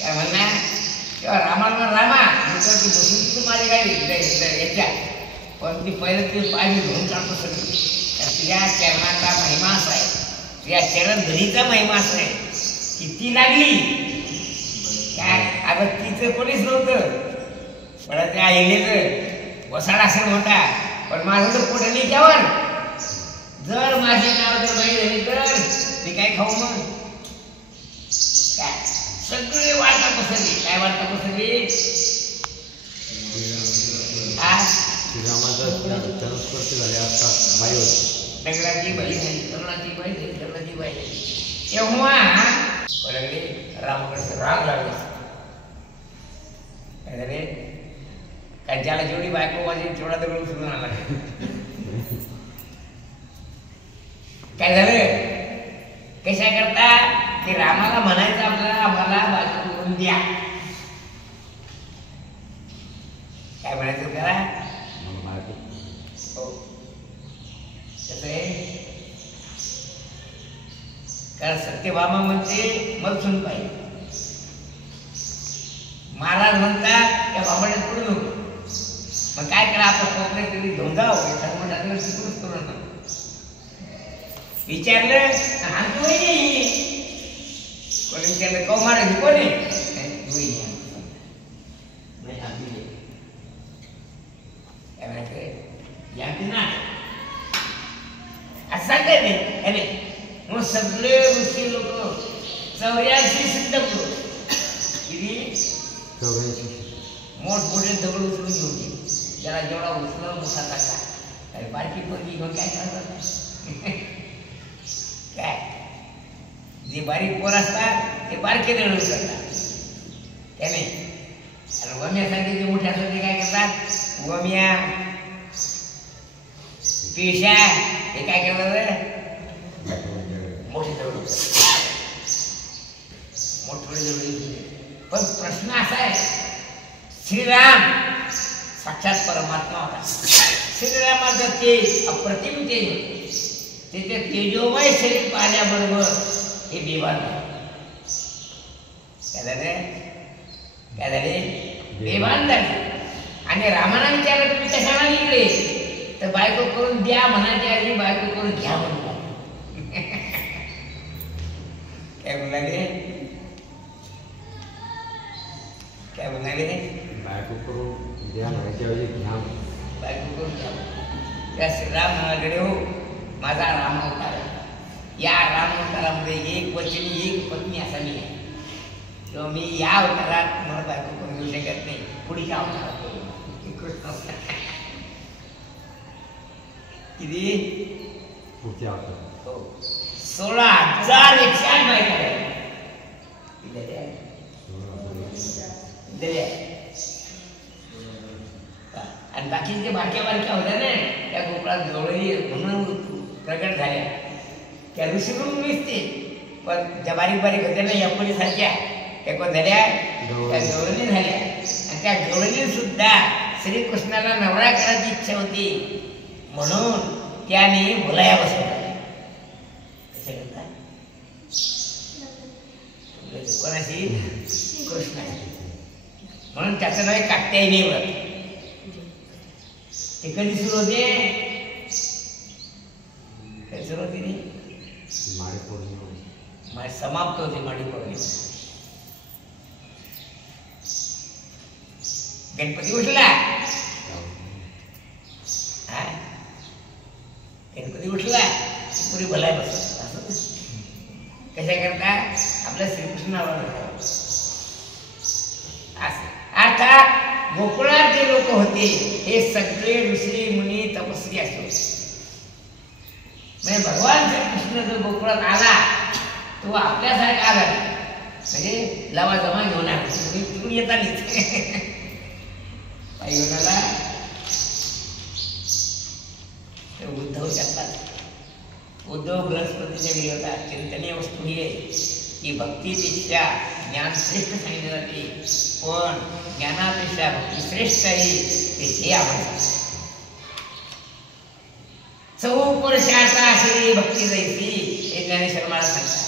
काय म्हणणार तेव्हा रामाला रामा नंतर ती बसून माझी काय याच्या पण ती पहिलं ती पाहिजे धुवून काढतो सगळी. तुझ्या चरणाचा महिमा असा आहे, तुझ्या चरणधरीचा महिमा असा आहे की ती लागली काय. आता तिचं कोणीच नव्हतं, पण त्या आईलेचं वसाड असेल मोठा, पण माझं तर पोट नाही त्यावर. जर माझे नाव जर नाही झाली तर मी काय खाऊ मग काय. सगळे वार्ता पसरली. काय वार्ता पसरली? दगडाची बाई झाली, दगडाची बाई झाली, दगडाची बाई झाली. तेव्हा पडले रामकडे राग लागले. काय झाले? काय ज्याला जेवढी बायको माझी तेवढा दगड उचलून आला. काय झालं? कशा करता की रामाला म्हणायचं आपल्याला मला बायको करून द्या. काय म्हणायचं त्याला? हो कारण सत्यभामा म्हणते मग सुन पाहिजे. महाराज म्हणतात त्या बाबाने पुढे नको. मग काय करा आपण कोपऱ्यात तरी घेऊन जाऊ धर्मटाकडे शिकूनच करू नका. विचारलं आणतो नाही कोणी विचारलं कौ महाराज कोण आहे मग सगळे ऋषी लोक 84 सिद्ध पुरुष किती मोठमोठे दगड उचलून घेऊन गेले. ज्याला जेवढा उचल मोठा टाका. काय बारकी पोरगी घेऊन काय करतात काय. जे बारीक पोर असतात ते बारके दगड उचलतात काय नाही. आणि वम्यासाठी जे मोठे असतात ते काय करतात वम्या पेशा हे काय करतात मोठे दगड मोठे दगड. पण प्रश्न असा आहे श्रीराम साक्षात परमात्मा होता. श्रीरामाचं तेज अप्रतिम तेज होते. त्याचे तेजोमय शरीर पाहिल्याबरोबर हे बेभान काय झाले काय झाले बेभान झाले. आणि रामाना विचारलं तुम्ही कशाला इकडे तर बायको करून द्या म्हणायच्या आधी बायको करून घ्या म्हणतात. काय म्हणाले काय म्हणाले बायको करून द्या म्हणायच्या ऐवजी घ्या. बायको करून घ्या. त्या श्रीराम म्हणाले हो माझा राम अवतार. या राम अवतारामध्ये एक वचनी एक पत्नी असा मी आहे. तेव्हा मी या अवतारात मला बायको करून घेऊ शकत नाही. पुढच्या अवतारात कृष्ण किती पुढच्या अवतारात हो 16,108 बायका आणि बाकीचे बारक्या बारक्या होत्या ना त्या गोकुळात गवळी म्हणून प्रगट झाल्या. त्या ऋषी म्हणून मिळते. पण ज्या बारीक बारीक होत्या ना या पोलीसारख्या त्या कोण झाल्या त्या गवळणी झाल्या. आणि त्या गवळणी सुद्धा श्रीकृष्णाला नवरा करायची इच्छा होती म्हणून त्याने बोलाया बसवला. कोणाशी कृष्णाशी. म्हणून त्याचं नाव कात्यायनी व्रत. ते कधी सुरू होते कधी सुरू होते समाप्त होते माडी पौर्णिमा. गणपती उठला गणपती उठला पुरी भलाय बसत कशा करता आपल्या श्रीकृष्णावर. अर्थात गोकुळात जे लोक होते हे सगळे ऋषी मुनी तपस्वी असतो. म्हणजे भगवान श्रीकृष्ण जो गोकुळात आला तो आपल्यासारखा आला म्हणजे लवा जमा घेऊन आला. तिकडून येता पायी घेऊन आला. उद्धव शकतात. उद्धव बृहस्पतीच्या विरोधात चिंतनीय वस्तू ही आहे की भक्तीपेक्षा ज्ञान श्रेष्ठ सांगितले जाते. पण ज्ञानापेक्षा भक्ती श्रेष्ठ आहे ते हे आम्हाला चौपरशाचा श्री भक्ती जैसी हे ज्ञानेश्वर मला सांगतात.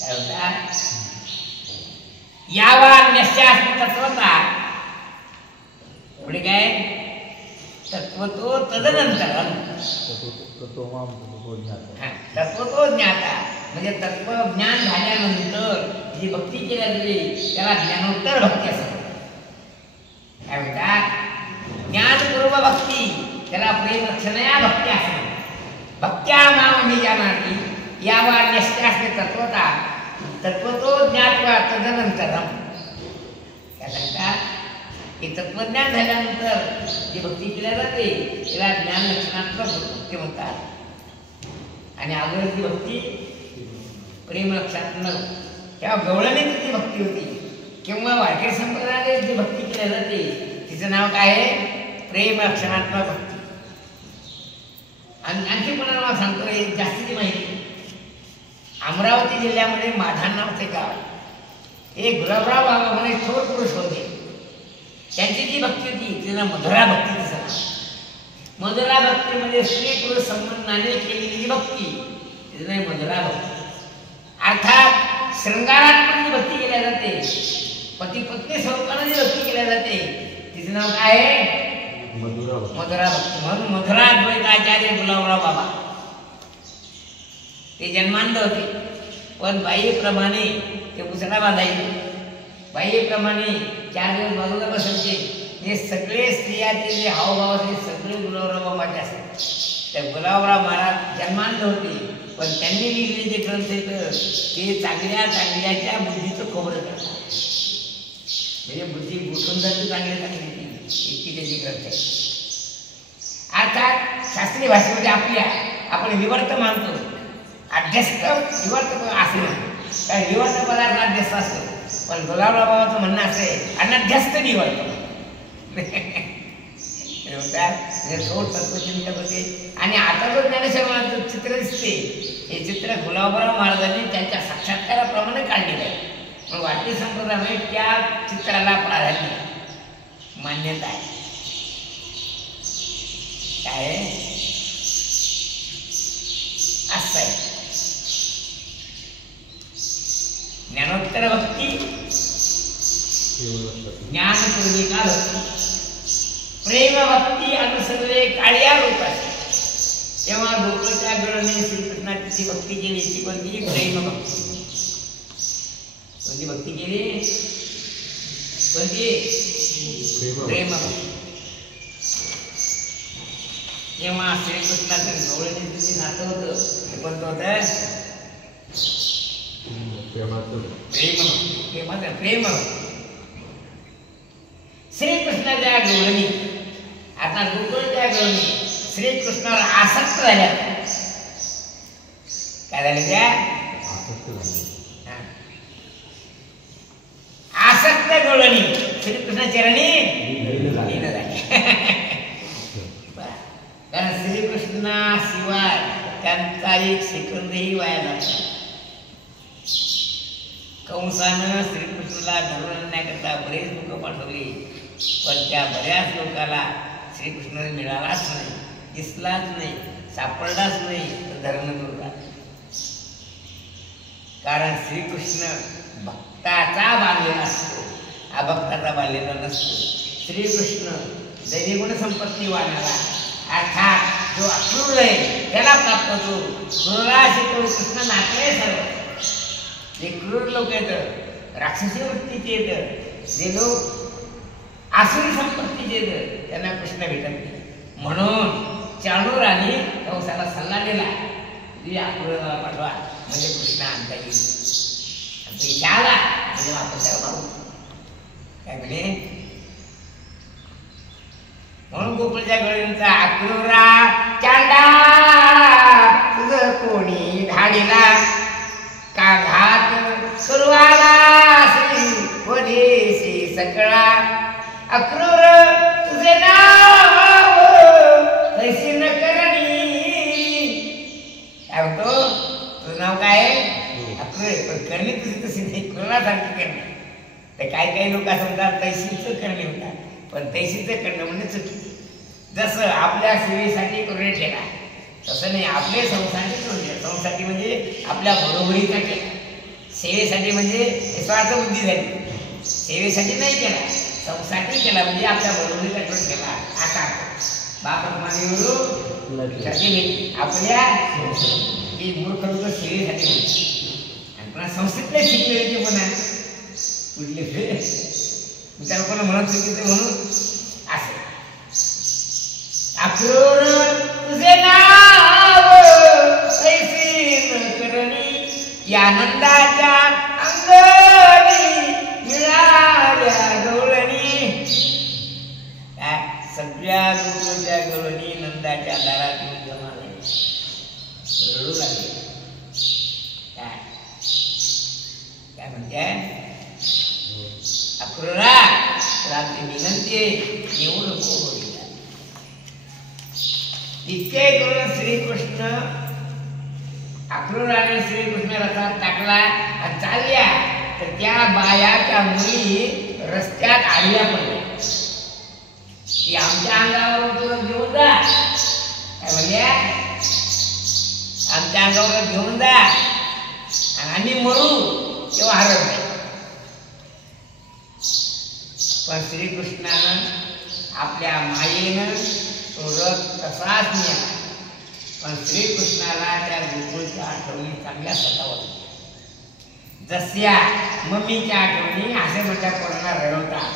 काय म्हणतात यावा निश्चयास्मी तत्वता, पुढे काय तत्वतो तदनंतरम, तत्वतो ज्ञाता म्हणजे तत्वज्ञान झाल्यानंतर जी भक्ती केल्या गेली त्याला ज्ञानोत्तर भक्ती असं काय म्हणतात. ज्ञानपूर्व भक्ती त्याला प्रेम लक्षणया भक्ती असं. भक्त्या नाम निजानाति यावा निश्चयास्मी तत्वता तत्वतो ज्ञात्वा तदनंतरम. काय सांगतात की तत्वज्ञान झाल्यानंतर जी भक्ती केल्या जाते तिला ज्ञान लक्षणात्मक भक्ती म्हणतात. आणि अगोदर ती भक्ती प्रेम लक्षणात्मक तेव्हा गवळणीची जी भक्ती होती किंवा वारकरी संप्रदायाने जी भक्ती केल्या जाते तिचं नाव काय आहे प्रेम लक्षणात्मक भक्ती. आणि आणखी पण मला सांगतो एक जास्तीची माहिती. अमरावती जिल्ह्यामध्ये माधान नावाचे गाव आहे. एक गुलाबराव बाबा म्हणे थोर पुरुष होते. त्यांची जी भक्ती होती तिला मधुरा भक्ती तिचं नाव. मधुरा भक्तीमध्ये स्त्री पुरुष संबंधाने केलेली जी भक्ती तिचं नाही मधुरा भक्ती. अर्थात शृंगारात्मक जी भक्ती केल्या जाते पती पत्नी स्वरूपाने जी भक्ती केल्या जाते तिचं नाव काय आहे मधुरा भक्ती. म्हणून मधुरा द्वैताचार्य गुलाबराव बाबा ते जन्मांध होते. पण बाईप्रमाणे ते पुसडा बांधायचे. बाईप्रमाणे 4 दिवस बाजूला बसायचे. हे सगळे स्त्रियाचे जे हावभाव असते सगळे गुलाबराव बाबाचे असतात. त्या गुलाबराव महाराज जन्मांध होते पण त्यांनी लिहिलेले जे ग्रंथ आहेत ते चांगल्या चांगल्याच्या बुद्धीचं खोबरं करतात. म्हणजे बुद्धी गुंतून जाते चांगली चांगली इतकी त्याची ग्रंथ आहे. अर्थात शास्त्रीय भाषेमध्ये आपण विवर्त मानतो. अध्यस्त विवर्त असे नाही कारण विवर्त पदार्थ अध्यस्त असतो. पण गुलाबराव बाबाचं म्हणणं असं आहे अनध्यस्त विवर्त थोड तत्वचिंतक होते. आणि आता जो ज्ञानेश्वर चित्र दिसते हे चित्र गुलाबराव महाराजांनी त्यांच्या साक्षात्काराप्रमाणे काढलेलं आहे. पण वारकरी संप्रदायामध्ये त्या चित्राला प्राधान्य मान्यता आहे. काय असं आहे. ज्ञानोत्तर भक्ती ज्ञानपूर्विका भक्ती प्रेम भक्ती अनुसरले काळ्या रूपाची. तेव्हा गोकुळच्या गळणे श्रीकृष्णाची जी भक्ती केली ती कोणती प्रेम भक्ती. कोणती भक्ती केली कोणती प्रेम भक्ती. तेव्हा श्रीकृष्णाचं गवळणीचं जे नातं होतं ते कोणतं होतं प्रेम. श्रीकृष्णाच्या गवळणी आता गोकुळच्या गवळणी श्रीकृष्णावर आसक्त झाल्या. काय झाले त्या आसक्त गवळणी श्रीकृष्ण चरणी लीन झाली. कारण श्रीकृष्णाशिवाय त्यांचा एक सेकंदही वाया जातो. कंसानं श्रीकृष्णाला धरून आणण्याकरता बरेच लोक पाठवले पण त्या बऱ्याच लोकाला श्रीकृष्ण मिळालाच नाही, दिसलाच नाही, सापडलाच नाही तर धरण दुर्गा. कारण श्रीकृष्ण भक्ताचा बांधलेला असतो, अभक्ताचा बांधलेला नसतो. श्रीकृष्ण दैनिगुण संपत्ती वाढणारा अर्थात जो अक्रूर आहे त्याला प्राप्त होतो. क्रूराशी कृष्ण नाचले सर्व. जे क्रूर लोक आहेत राक्षसी वृत्तीचे येत जे लोक आसुरी संपत्तीचे येत त्यांना कृष्ण भेटत नाही. म्हणून चाणूराने कंसाला सल्ला दिला की अक्रूराला पाठवा म्हणजे कृष्ण आणता येईल. आणि तो आला म्हणजे आपण त्याला मारू काय म्हणे. म्हणून गोकुळच्या गळींचा अक्रूरा चांडा तुझं कोणी धाडीला का घात सुरुवाला श्री वधेसी सकळा. अक्रूर तुझे नाव तैसी न करणी. काय म्हणतो तुझं नाव काय अक्रूर पण करणी तुझी तशी नाही क्रूरासारखी करणी. तर काही लोक असं म्हणतात तैसीचं करणी म्हणतात पण तैसीचं करणं म्हणजे चुकी. जसं आपल्या सेवेसाठी करून ठेवा तसं नाही आपले संस्थांची करून ठेवा. संस्थांची म्हणजे आपल्या बरोबरीचा केला. सेवेसाठी म्हणजे स्वार्थ बुद्धी झाली सेवेसाठी नाही केला, संसाठी केला, म्हणजे आपल्या बरोबरीचा ठेवून केला. आता बाप आपल्या की मूर्ख लोक सेवेसाठी म्हणतात आणि पुन्हा संस्कृत नाही शिकले ते पुन्हा कुठले मी त्या लोकांना म्हणत चुकीचं म्हणून असं. अक्रूर तुझे नाव ऐसी न करणी, या नंदाच्या अंगणी मिळाल्या गवळणी. काय सगळ्या गोकुळच्या गवळणी नंदाच्या दारात येऊन जमा झाल्या, रडू लागले. काय म्हणते अक्रूरा, रात्री विनंती येऊ नको. इतके करून श्रीकृष्ण अक्रूराने श्रीकृष्ण रथात टाकला आणि चालल्या, तर त्या बायाच्या मुली रस्त्यात आडव्या पडल्या की आमच्या अंगावर तुला घेऊन जा. काय म्हणल्या, आमच्या अंगावर घेऊन जा आणि आम्ही मरू तेव्हा हरत नाही. पण श्रीकृष्णानं आपल्या मायेनं तो रथ तसाच नेला. पण श्रीकृष्णाला त्या गोकुळच्या आठवणी चांगल्या सतावत, जशा मम्मीच्या आठवणी असे मोठ्या कोणाला रडवतात,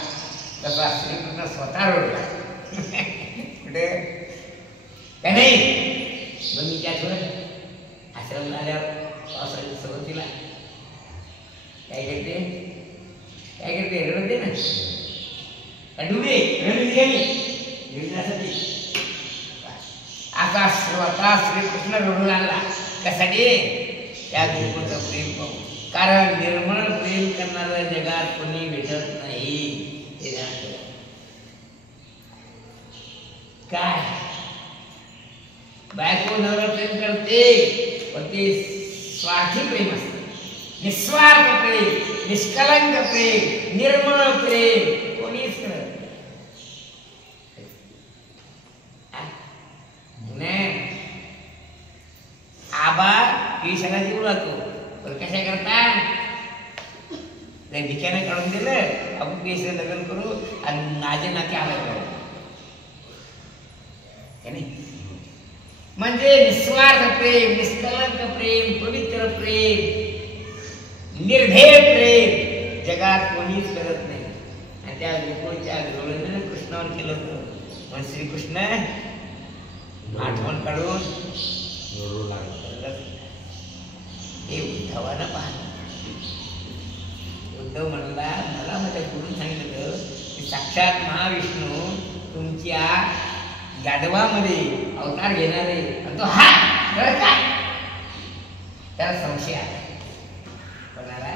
तसा श्रीकृष्ण स्वतः रडला. कुठे काय नाही मम्मीच्या आठवण आश्रम झाल्यावर पावसाळ्याच्या सुरुवातीला काय करते रडते ना, डुबे रडण्यासाठी. आता स्वतः श्रीकृष्ण रडू लागला. त्यासाठी त्या गोकुळचं प्रेम पाहू, कारण निर्मळ प्रेम करणारं जगात कोणी भेटत नाही. काय बायको नवरा प्रेम करते, पण ते स्वार्थी प्रेम असते. निस्वार्थ प्रेम, निष्कलंक प्रेम, निर्मळ प्रेम कोणीच करत नाही. आबा केशाला देऊ लागतो, पण कशा करता भिक्याने काढून दिलं, आपण केस लग्न करू आणि नाजे नाते आलं करू. म्हणजे निस्वार्थ प्रेम, निष्कलंक प्रेम, पवित्र प्रेम, निर्भय प्रेम जगात कोणीच करत नाही. आणि त्या गोकुळच्या गवळीनं कृष्णावर केलं होतं. पण श्रीकृष्ण आठवण काढून हे उद्धवानं पाहत. उद्धव म्हणला, मला माझ्या गुरुन सांगितलं की साक्षात महाविष्णू तुमच्या यादवामध्ये अवतार घेणारे, आणि तो हा काय त्याला संशय आला. कोणाला?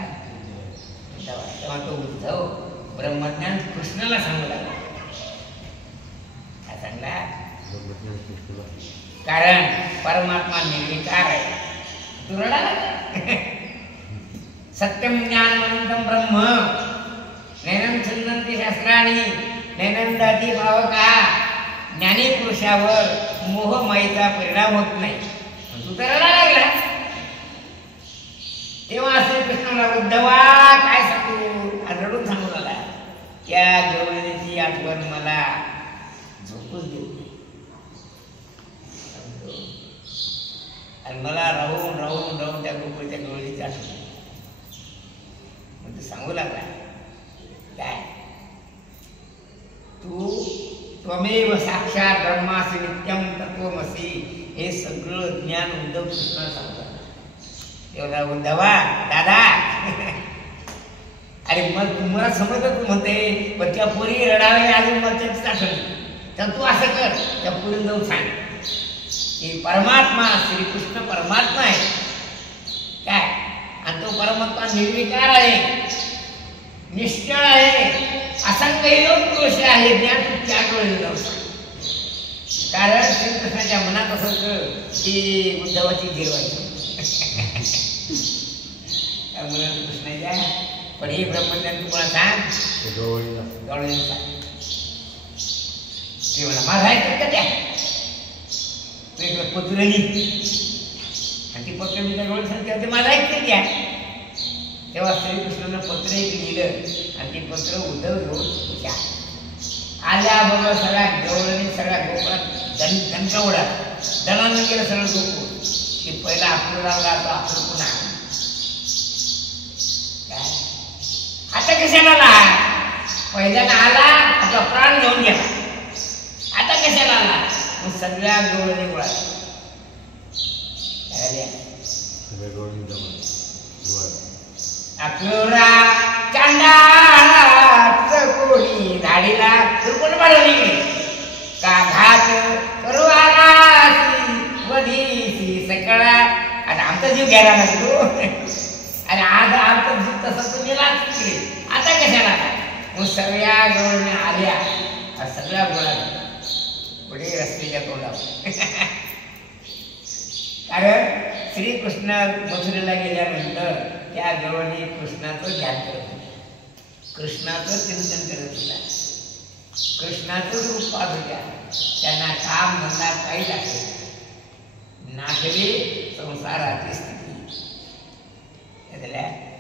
तेव्हा तो उद्धव ब्रह्मज्ञान कृष्णाला सांगू लागला. काय सांगला? कारण परमात्मा निर्विकार आहे. तू रडाला सत्यम ज्ञानवंतम ब्रह्म नैनम छंदंती शास्त्राणी नैनंदाती भावका. ज्ञानी पुरुषावर मोहमायेचा परिणाम होत नाही. तू तर रडायला लागला. तेव्हा श्रीकृष्णाला उद्धवा काय सांगू, रडून सांगू लागला, त्या गवळणीची आठवण मला झोपूच देऊ नये. आणि मला राहून राहून राहून त्या गोकुळच्या गवळणीची आठवण म्हणजे सांगू लागला. काय तू त्वमेव साक्षात ब्रह्मासी नित्यम तत्वमसी, हे सगळं ज्ञान उद्धव कृष्ण सांगतात. एवढा उद्धवा दादा अरे मग तुम्हाला समजत, तू म्हणते पण त्या पोरी रडावे अजून मग त्याच आठवण. तर तू असं कर, त्या पोरीला जाऊन सांग की परमात्मा श्रीकृष्ण परमात्मा आहे काय, आणि तो परमात्मा निर्विकार आहे, निश्चळ आहे, असंख्य योग पुरुष आहे. ज्ञान तू त्याकडे जाऊ सांग. कारण श्रीकृष्णाच्या मनात असं होतं की उद्धवाची जिरवायची त्यामुळे कृष्णाच्या. पण हे ब्रह्मज्ञान तुम्हाला सांग, गवळीला सांग. ते म्हणा माझा ऐकत का त्या तू इकडे पत्रली आणि ती पत्र मी त्या गवळी सांगते, ते माझा ऐकते त्या तेव्हा श्रीकृष्णानं पत्र एक लिहिलं आणि ते पत्र उद्धव घेऊन घ्या आल्याबरोबर सगळ्या गवळणी सगळ्या गोकुळात दणका उडा दणानं गेलं सगळं गोकुळ की पहिला अक्रूराला तो अक्रूर पुन्हा काय आता कशाला आला पहिल्यानं आला आपला प्राण घेऊन गेला आता कशाला आला मग सगळ्या गवळणी गोळा अक्रूरा चांडाळाचं कोणी धाडीला कोण पाडवली का घात करू आलासी वधीसी सकळा आता आमचा जीव घ्यायला ना तू आणि आज आमचा जीव तसा तू गेलाच तिकडे आता कशाला मग सगळ्या गवळण्या आल्या सगळ्या गोळा पुढे रस्त्याच्या तोंडावर कारण श्रीकृष्ण मथुरेला गेल्यानंतर त्या गवळणी कृष्णाचं ध्यान करत होत्या कृष्णाचं चिंतन करत होत्या कृष्णाचं रूप पाहत होत्या त्यांना काम धंदा काही दाखवत नागरी संसाराची स्थिती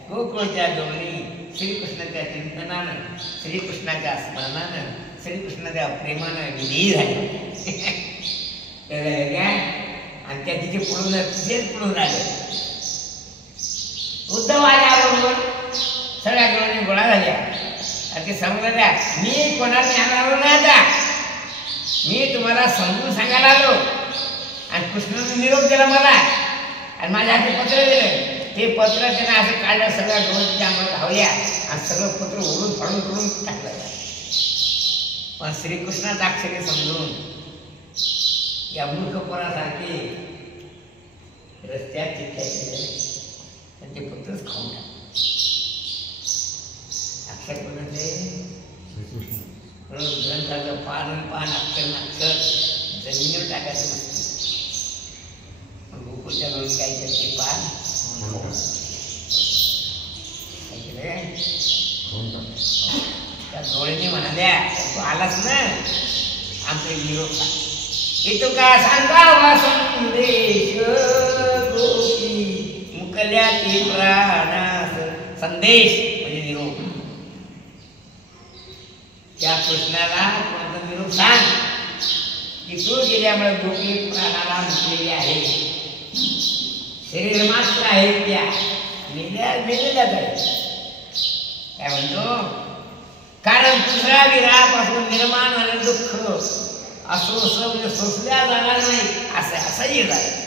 गोकुळच्या गवळणी श्रीकृष्णाच्या चिंतनानं श्रीकृष्णाच्या स्मरणानं श्रीकृष्णाच्या प्रेमानं विलीन झाले आणि त्या तिथे पळून तिथेच पळून आले उद्धव आल्याबरोबर सगळ्या गवळणी गोळा झाल्या आणि ते समजल्या मी कोणाला न्यायला नाही आता मी तुम्हाला समजून सांगायला आलो आणि कृष्णाने निरोप दिला मला आणि माझ्या हाती पत्र दिलं ते पत्र त्याने असं काढलं सगळ्या गवळणीच्या अंगावर धावल्या आणि सगळं पत्र ओढून फाडून टाकलं पण श्रीकृष्णाचा अक्षरे समजून या मूर्ख पोरासारखे रस्त्यात चिठ्ठ्या केल्या आणि ते पत्रच खाऊन टाकलं अक्षर कोणाचे ग्रंथाचं पान अक्षर जमिनीवर टाकायचं नसतं पण गोकुळच्या गवळणी काय केलं ते पान त्या गवळीने म्हणाल्या तू आलास ना आमचे निरोप इतुका सांगावा संदेश गोपी मुकल्या ते प्राणास संदेश म्हणजे निरोप त्या कृष्णाला कोणता निरोप सांग की तू गेल्यामुळे गोपी प्राणाला मुकलेली आहे शरीर मात्र आहे त्या मेलेल्या काय म्हणतो कारण दुसऱ्या विरापासून निर्माण झालं दुःख असो म्हणजे सोसल्या जाणार नाही असंही झालं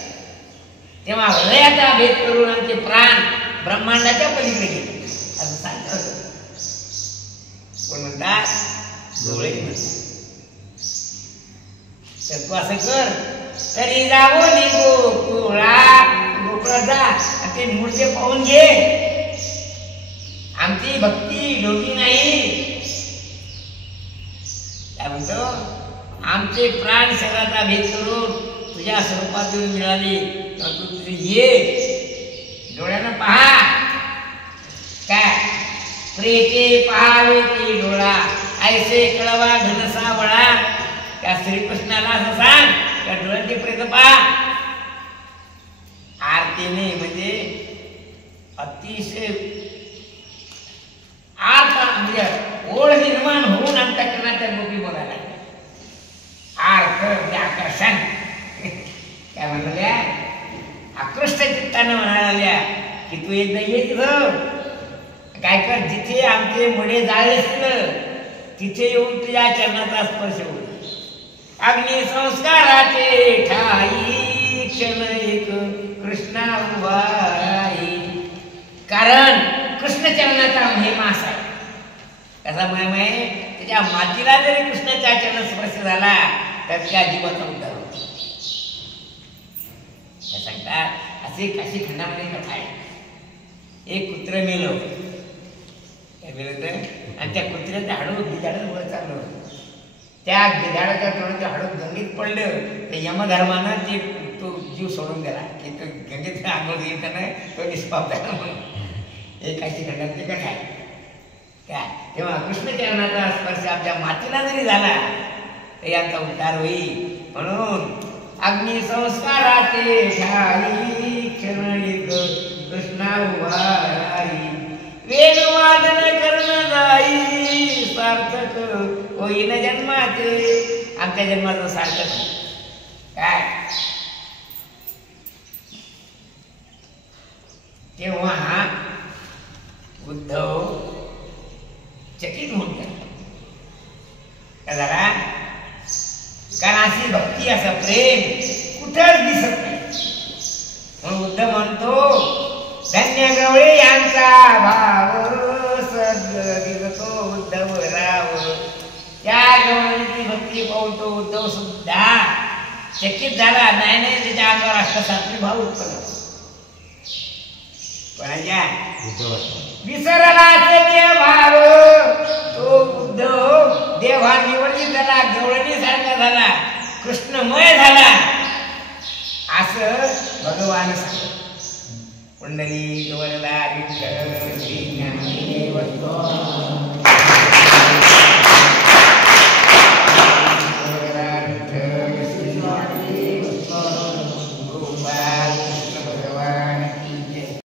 तेव्हा हृदयाचा भेद करून आमचे प्राण ब्रह्मांडाच्या पलीकडे गेले असं सांगतात कोण म्हणतात डोळे तर तू असं कर तरी जावो नि गोकुळात जा आणि ते मूर्ती पाहून घे आमची भक्ती डोकी नाही काय म्हणतो आमचे प्राण शरीराचा भेद करून तुझ्या स्वरूपात येऊन मिळाली तर तू तुझे ये डोळ्यानं पहा काय प्रेते पहावे ती डोळा ऐसे कळवा घनसा वळा त्या श्रीकृष्णाला असं सांग त्या डोळ्यांची प्रेत पहा आरतीने म्हणजे अतिशय म्हणजे ओढ निर्माण होऊन अंतःकरणाच्या गोपी बोलायला आर्थ आकर्षण काय म्हणाल्या आकृष्ट चित्तानं म्हणाल्या की तू एकदा ये तिथं काय कर जिथे आमचे मडे जाळे तिथे येऊन तुझ्या चरणाचा स्पर्श होईल अग्नी संस्काराचे ठाई क्षण एक कृष्णा उभा कारण कृष्णचरणाचा महिमा असा आहे कसा महिमा आहे त्याच्या मातीला जरी कृष्णाच्या चरण स्पर्श झाला तर त्या जीवाचा उद्धार होतो सांगतात असे काशी खंडामध्ये कथा आहे एक कुत्र मेलं आणि त्या कुत्र्याचं हाडू गिधाडं वर चाललं होतं त्या गिधाडाच्या तोंडाचं हाडू गंगेत पडलं तर यमधर्मानं ते तो जीव सोडून दिला की तो गंगेत आंघोळ घेताना तो निष्पाप झाला म्हणून एक काशी खंडातली कथा आहे काय तेव्हा कृष्णचरणाचा स्पर्श आपल्या मातीला जरी झाला तर यांचा उद्धार होईल म्हणून अग्नि संस्काराचे ठाई क्षण एक कृष्णा उभा वेण वादन करण जाई सार्थक होईन जन्माचे. आमच्या जन्माचं सार्थक काय. तेव्हा उद्धव चकित होऊन गेला. का झाला. कारण अशी भक्ती असं प्रेम कुठंच दिसत नाही. म्हणून उद्धव म्हणतो धन्य गवळे यांचा भाव सद्गतो उद्धव राव. त्या गवळीची भक्ती पाहतो उद्धव सुद्धा चकित झाला. नाही नाही त्याच्या अंगावर अष्टसात्विक भाव उत्पन्न. विसरला असे भाव तो उद्धव देवा निवडली झाला. गवळणी सारखा झाला. कृष्णमय झाला असं भगवान सांगतो. पुंडलिक वरदा विठ्ठल श्री ज्ञानी